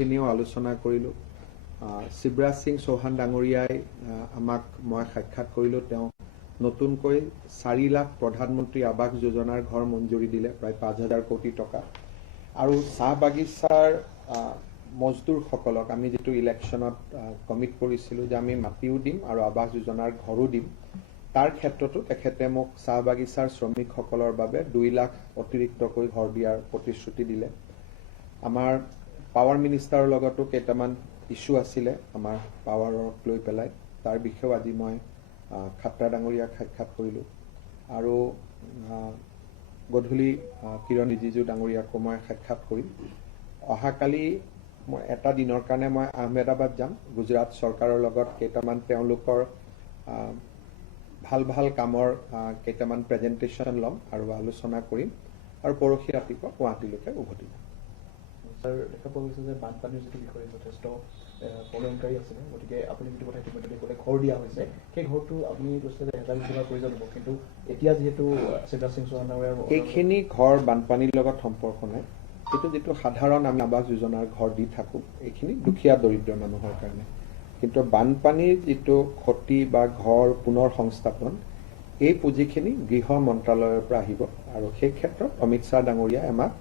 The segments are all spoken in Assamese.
খিনিও আলোচনা কৰিলোঁ। শিৱৰাজ সিং চৌহান ডাঙৰীয়াই আমাক মই সাক্ষাৎ কৰিলোঁ। তেওঁ নতুনকৈ 4 লাখ প্ৰধানমন্ত্ৰী আৱাস যোজনাৰ ঘৰ মঞ্জুৰি দিলে, প্ৰায় 5,000 কোটি টকা। আৰু চাহ বাগিচাৰ মজদুৰসকলক আমি যিটো ইলেকশ্যনত কমিট কৰিছিলোঁ যে আমি মাটিও দিম আৰু আৱাস যোজনাৰ ঘৰো দিম, তাৰ ক্ষেত্ৰতো তেখেতে মোক চাহ বাগিচাৰ শ্ৰমিকসকলৰ বাবে 2 লাখ অতিৰিক্তকৈ ঘৰ দিয়াৰ প্ৰতিশ্ৰুতি দিলে। আমাৰ পাৱাৰ মিনিষ্টাৰৰ লগতো কেইটামান ইছ্যু আছিলে আমাৰ পাৱাৰক লৈ পেলাই, তাৰ বিষয়েও আজি মই খাট্টা ডাঙৰীয়াক সাক্ষাৎ কৰিলোঁ। আৰু গধূলি কিৰণ ৰিজিজু ডাঙৰীয়াকো মই সাক্ষাৎ কৰিম। অহাকালি মই এটা দিনৰ কাৰণে মই আহমেদাবাদ যাম। গুজৰাট চৰকাৰৰ লগত কেইটামান তেওঁলোকৰ ভাল ভাল কামৰ কেইটামান প্ৰেজেণ্টেশ্যন ল'ম আৰু আলোচনা কৰিম, আৰু পৰহি ৰাতিপুৱা গুৱাহাটীলৈকে উভতি যাম। স্যাৰ, দেখা পোৱা গৈছে যে বানপানীৰ যিটো বিষয়ে যথেষ্ট প্ৰলয়ংকাৰী আছিলে, গতিকে আপুনি যিটো কথা ইতিমধ্যে ক'লে ঘৰ দিয়া হৈছে, সেই ঘৰটো আপুনি কৈছে যে 1,000 কোটি টকাৰ প্ৰয়োজন হ'ব, কিন্তু এতিয়া যিহেতু শিৱৰাজ সিং চৌহান ডাঙৰীয়াৰ এইখিনি ঘৰ বানপানীৰ লগত সম্পৰ্ক নাই। এইটো যিটো সাধাৰণ আমি আৱাস যোজনাৰ ঘৰ দি থাকোঁ, এইখিনি দুখীয়া দৰিদ্ৰ মানুহৰ কাৰণে। কিন্তু বানপানীৰ যিটো ক্ষতি বা ঘৰ পুনৰ সংস্থাপন, এই পুঁজিখিনি গৃহ মন্ত্ৰালয়ৰ পৰা আহিব, আৰু সেই ক্ষেত্ৰত অমিত শ্বাহ ডাঙৰীয়াই আমাক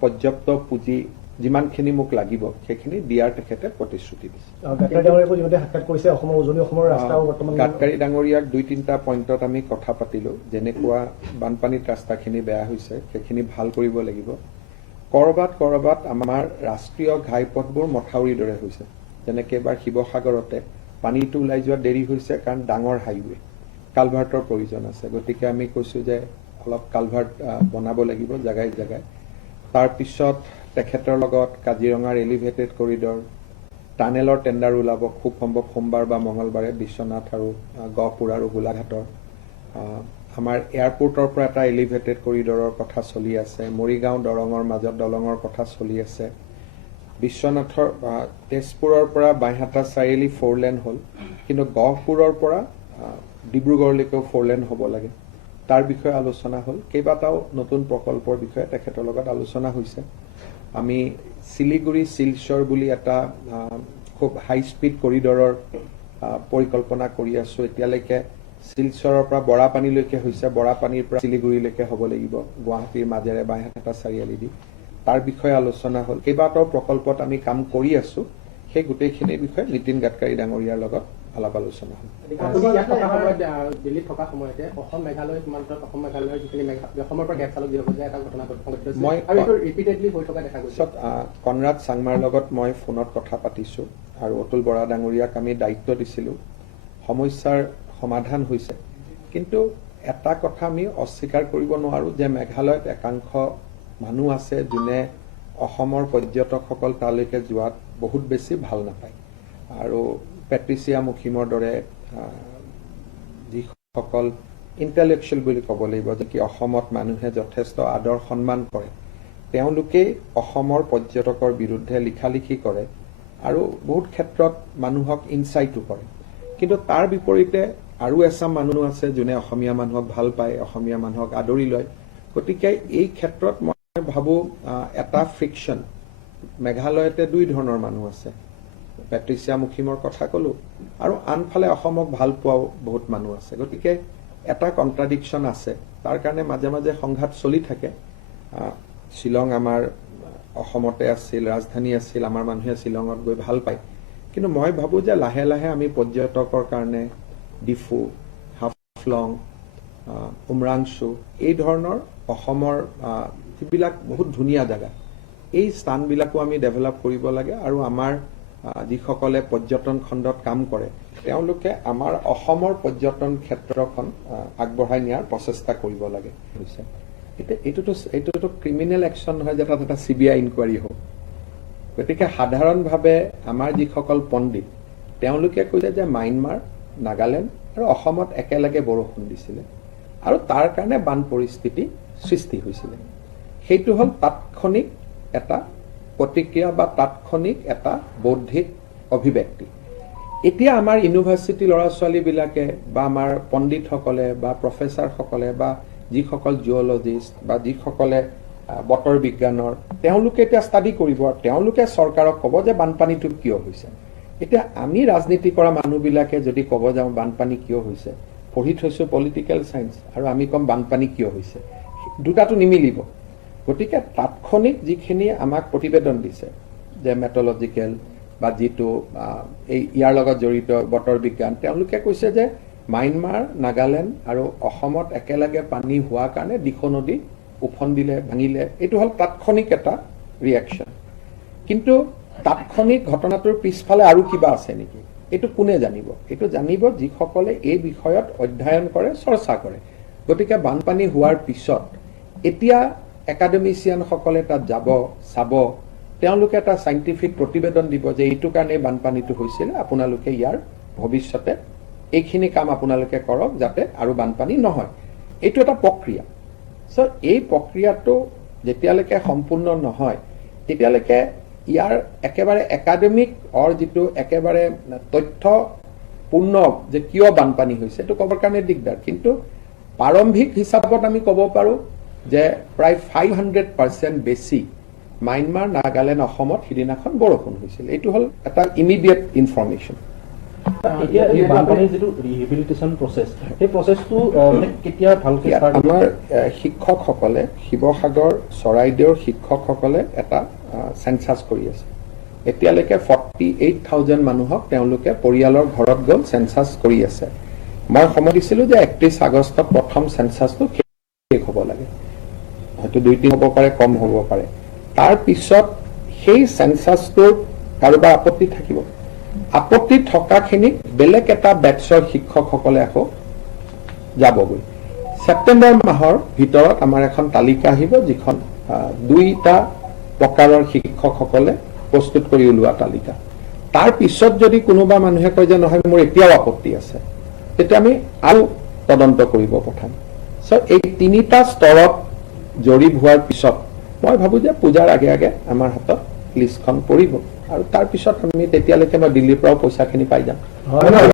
পৰ্যাপ্ত পুঁজি যিমানখিনি মোক লাগিব সেইখিনি দিয়াৰ তেখেতে প্ৰতিশ্ৰুতি দিছে। গাডকাৰী ডাঙৰীয়াক 2-3টা পইণ্টত আমি কথা পাতিলোঁ। যেনেকুৱা বানপানীত ৰাস্তাখিনি বেয়া হৈছে, সেইখিনি ভাল কৰিব লাগিব। কৰবাত আমাৰ ৰাষ্ট্ৰীয় ঘাইপথবোৰ মথাউৰিৰ দৰে হৈছে। যেনেকৈ এবাৰ শিৱসাগৰতে পানীটো ওলাই যোৱা দেৰি হৈছে কাৰণ ডাঙৰ হাইৱে, কালভাৰ্টৰ প্ৰয়োজন আছে। গতিকে আমি কৈছোঁ যে অলপ কালভাৰ্ট বনাব লাগিব জেগাই জেগাই। তাৰপিছত তেখেতৰ লগত কাজিৰঙাৰ এলিভেটেড কৰিডৰ, টানেলৰ টেণ্ডাৰ ওলাব খুব সম্ভৱ সোমবাৰ বা মঙলবাৰে, বিশ্বনাথ আৰু গহপুৰ আৰু গোলাঘাটৰ। আমাৰ এয়াৰপৰ্টৰ পৰা এটা এলিভেটেড কৰিডৰৰ কথা চলি আছে। মৰিগাঁও দৰঙৰ মাজত দলঙৰ কথা চলি আছে। বিশ্বনাথৰ তেজপুৰৰ পৰা বাইহাটা চাৰিআলি 4 লেন হ'ল, কিন্তু গহপুৰৰ পৰা ডিব্ৰুগড়লৈকেও 4 লেন হ'ব লাগে। তাৰ বিষয়ে আলোচনা হ'ল। কেইবাটাও নতুন প্ৰকল্পৰ বিষয়ে তেখেতৰ লগত আলোচনা হৈছে। আমি শিলিগুৰি শিলচৰ বুলি এটা খুব হাই স্পীড কৰিডৰৰ পৰিকল্পনা কৰি আছোঁ। এতিয়ালৈকে শিলচৰৰ পৰা বৰাপানীলৈকে হৈছে, বৰাপানীৰ পৰা শিলিগুৰিলৈকে হ'ব লাগিব, গুৱাহাটীৰ মাজেৰে বাইহাটা চাৰিআলি দি। তাৰ বিষয়ে আলোচনা হ'ল। কেইবাটাও প্ৰকল্পত আমি কাম কৰি আছোঁ। সেই গোটেইখিনিৰ বিষয়ে নীতিন গাডকাৰী ডাঙৰীয়াৰ লগত আলাপ আলোচনা হ'ল। দিল্লীত থকা সময়তে অসম মেঘালয় সীমান্তত অসম মেঘালয়ৰ যিখিনি অসমৰ পৰা গেছ চালক যি হ'ব যে এটা ঘটনা ৰিপিটেডলি হৈ থকা দেখা গৈছে। কনৰাড চাংমাৰ লগত মই ফোনত কথা পাতিছোঁ, আৰু অতুল বৰা ডাঙৰীয়াক আমি দায়িত্ব দিছিলোঁ। সমস্যাৰ সমাধান হৈছে, কিন্তু এটা কথা আমি অস্বীকাৰ কৰিব নোৱাৰোঁ যে মেঘালয়ত একাংশ মানুহ আছে যোনে অসমৰ পৰ্যটকসকল তালৈকে যোৱাত বহুত বেছি ভাল নাপায়। আৰু পেট্ৰিচিয়া মুখিমৰ দৰে যিসকল ইণ্টেলেকচুৱেল বুলি ক'ব লাগিব, যে কি অসমত মানুহে যথেষ্ট আদৰ সন্মান কৰে, তেওঁলোকেই অসমৰ পৰ্যটকৰ বিৰুদ্ধে লিখালিখি কৰে আৰু বহুত ক্ষেত্ৰত মানুহক ইনচাইটো কৰে। কিন্তু তাৰ বিপৰীতে আৰু এচাম মানুহ আছে যোনে অসমীয়া মানুহক ভাল পায়, অসমীয়া মানুহক আদৰি লয়। গতিকে এই ক্ষেত্ৰত মই ভাবোঁ এটা ফ্ৰিকশ্যন। মেঘালয়তে 2 ধৰণৰ মানুহ আছে, পেট্ৰিচিয়া মুখিমৰ কথা ক'লোঁ, আৰু আনফালে অসমক ভাল পোৱাও বহুত মানুহ আছে। গতিকে এটা কণ্ট্ৰাডিকশ্যন আছে। তাৰ কাৰণে মাজে মাজে সংঘাত চলি থাকে। শ্বিলং আমাৰ অসমতে আছিল, ৰাজধানী আছিল, আমাৰ মানুহে শ্বিলঙত গৈ ভাল পায়। কিন্তু মই ভাবোঁ যে লাহে লাহে আমি পৰ্যটকৰ কাৰণে ডিফু, হাফলং, উমৰাংচু, এই ধৰণৰ অসমৰ যিবিলাক বহুত ধুনীয়া জেগা, এই স্থানবিলাকো আমি ডেভেলপ কৰিব লাগে। আৰু আমাৰ যিসকলে পৰ্যটন খণ্ডত কাম কৰে, তেওঁলোকে আমাৰ অসমৰ পৰ্যটন ক্ষেত্ৰখন আগবঢ়াই নিয়াৰ প্ৰচেষ্টা কৰিব লাগে। এইটোতো ক্ৰিমিনেল একশ্যন নহয় যে তাত এটা CBI ইনকুৱাৰী হ'ব। গতিকে সাধাৰণভাৱে আমাৰ যিসকল পণ্ডিত, তেওঁলোকে কৈছে যে ম্যানমাৰ, নাগালেণ্ড আৰু অসমত একেলগে বৰষুণ দিছিলে, আৰু তাৰ কাৰণে বান পৰিস্থিতি সৃষ্টি হৈছিলে। সেইটো হ'ল তাৎক্ষণিক এটা প্ৰতিক্ৰিয়া বা তাৎক্ষণিক এটা বৌদ্ধিক অভিব্যক্তি। এতিয়া আমাৰ ইউনিভাৰ্চিটি ল'ৰা ছোৱালীবিলাকে বা আমাৰ পণ্ডিতসকলে বা প্ৰফেচাৰসকলে বা যিসকল জিঅ'লজিষ্ট বা যিসকলে বতৰ বিজ্ঞানৰ তেওঁলোকে এতিয়া ষ্টাডি কৰিব আৰু তেওঁলোকে চৰকাৰক ক'ব যে বানপানীটো কিয় হৈছে। এতিয়া আমি ৰাজনীতি কৰা মানুহবিলাকে যদি ক'ব যাওঁ বানপানী কিয় হৈছে, পঢ়ি থৈছোঁ পলিটিকেল চায়েন্স আৰু আমি ক'ম বানপানী কিয় হৈছে, দুটাটো নিমিলিব। গতিকে তাৎক্ষণিক যিখিনি আমাক প্ৰতিবেদন দিছে যে মেট্ৰলজিকেল বা যিটো ইয়াৰ লগত জড়িত বতৰ বিজ্ঞান, তেওঁলোকে কৈছে যে ম্যানমাৰ, নাগালেণ্ড আৰু অসমত একেলগে পানী হোৱাৰ কাৰণে দিখৌ নদী উফন্দিলে, ভাঙিলে। এইটো হ'ল তাৎক্ষণিক এটা ৰিয়েকশ্যন। কিন্তু তাৎক্ষণিক ঘটনাটোৰ পিছফালে আৰু কিবা আছে নেকি, এইটো কোনে জানিব? এইটো জানিব যিসকলে এই বিষয়ত অধ্যয়ন কৰে, চৰ্চা কৰে। গতিকে বানপানী হোৱাৰ পিছত এতিয়া একাডেমিচিয়ানসকলে তাত যাব, চাব, তেওঁলোকে এটা চাইণ্টিফিক প্ৰতিবেদন দিব যে এইটো কাৰণে বানপানীটো হৈছিল, আপোনালোকে ইয়াৰ ভৱিষ্যতে এইখিনি কাম আপোনালোকে কৰক যাতে আৰু বানপানী নহয়। এইটো এটা প্ৰক্ৰিয়া। চ' এই প্ৰক্ৰিয়াটো যেতিয়ালৈকে সম্পূৰ্ণ নহয় তেতিয়ালৈকে ইয়াৰ একেবাৰে একাডেমিক যিটো একেবাৰে তথ্যপূৰ্ণ যে কিয় বানপানী হৈছে এইটো ক'বৰ কাৰণে দিগদাৰ। কিন্তু প্ৰাৰম্ভিক হিচাপত আমি ক'ব পাৰোঁ যে প্ৰায় 500% বেছি ম্যানমাৰ, নাগালেণ্ড, অসমত সিদিনাখন বৰষুণ হৈছিল। এইটো হ'ল এটা ইমিডিয়েট ইনফৰমেশ্যন। এতিয়া এই বানপানীৰ যিটো ৰিহেবিলিটেশ্যন প্ৰচেছ, সেই প্ৰচেছটো কেতিয়া ভালকে start হ'ব? আমাৰ শিক্ষকসকলে, শিৱসাগৰ, চৰাইদেউৰ শিক্ষকসকলে এটা চেঞ্চাছ কৰি আছে। এতিয়ালৈকে 48,000 মানুহক তেওঁলোকে পৰিয়ালৰ ঘৰত গৈ চেঞ্চাছ কৰি আছে। মই সময় দিছিলোঁ যে 31 আগষ্টত প্ৰথম চেঞ্চাছটো শেষ হ'ব লাগে। হয়তো 2-3 হ'ব পাৰে, কম হ'ব পাৰে। তাৰ পিছত সেই চেঞ্চাছটোৰ কাৰোবাৰ আপত্তি থাকিব। আপত্তি থকাখিনিক বেলেগ এটা বেটছৰ শিক্ষকসকলে আকৌ যাবগৈ। ছেপ্টেম্বৰ মাহৰ ভিতৰত আমাৰ এখন তালিকা আহিব, যিখন 2টা প্ৰকাৰৰ শিক্ষকসকলে প্ৰস্তুত কৰি ওলোৱা তালিকা। তাৰ পিছত যদি কোনোবা মানুহে কয় যে নহয় মোৰ এতিয়াও আপত্তি আছে, তেতিয়া আমি আৰু তদন্ত কৰিব পঠাম। চ' এই 3টা স্তৰত জৰীপ হোৱাৰ পিছত মই ভাবোঁ যে পূজাৰ আগে আগে আমাৰ হাতত লিষ্টখন পৰিব আৰু তাৰ পিছত আমি তেতিয়ালৈকে মই দিল্লীৰ পৰাও পইচাখিনি পাই যাম।